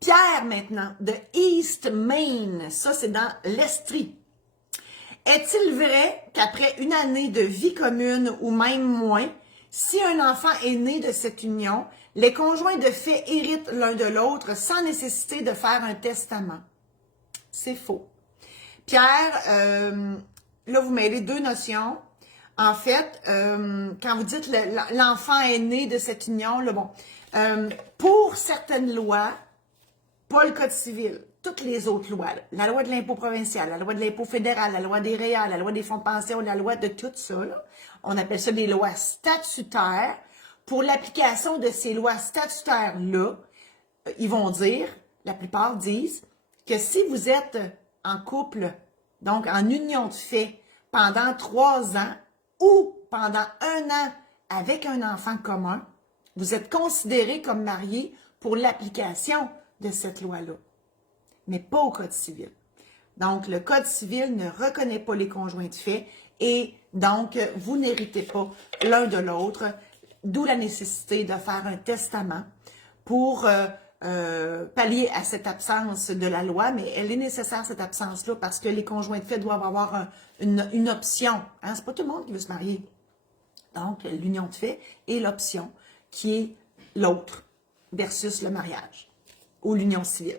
Pierre, maintenant, de East Main. Ça, c'est dans l'Estrie. Est-il vrai qu'après une année de vie commune ou même moins, si un enfant est né de cette union, les conjoints de fait héritent l'un de l'autre sans nécessité de faire un testament? C'est faux. Pierre, là, vous mêlez deux notions. En fait, quand vous dites l'enfant est né de cette union, là, bon, pour certaines lois, pas le Code civil, toutes les autres lois, la loi de l'impôt provincial, la loi de l'impôt fédéral, la loi des réals, la loi des fonds de pension, la loi de tout ça, là, on appelle ça des lois statutaires. Pour l'application de ces lois statutaires-là, ils vont dire, la plupart disent, que si vous êtes en couple, donc en union de fait, pendant 3 ans ou pendant 1 an avec un enfant commun, vous êtes considéré comme marié pour l'application de cette loi-là, mais pas au Code civil. Donc, le Code civil ne reconnaît pas les conjoints de fait et donc, vous n'héritez pas l'un de l'autre, d'où la nécessité de faire un testament pour pallier à cette absence de la loi, mais elle est nécessaire, cette absence-là, parce que les conjoints de fait doivent avoir une option. Hein? C'est pas tout le monde qui veut se marier. Donc, l'union de fait et l'option qui est l'autre versus le mariage ou l'union civile.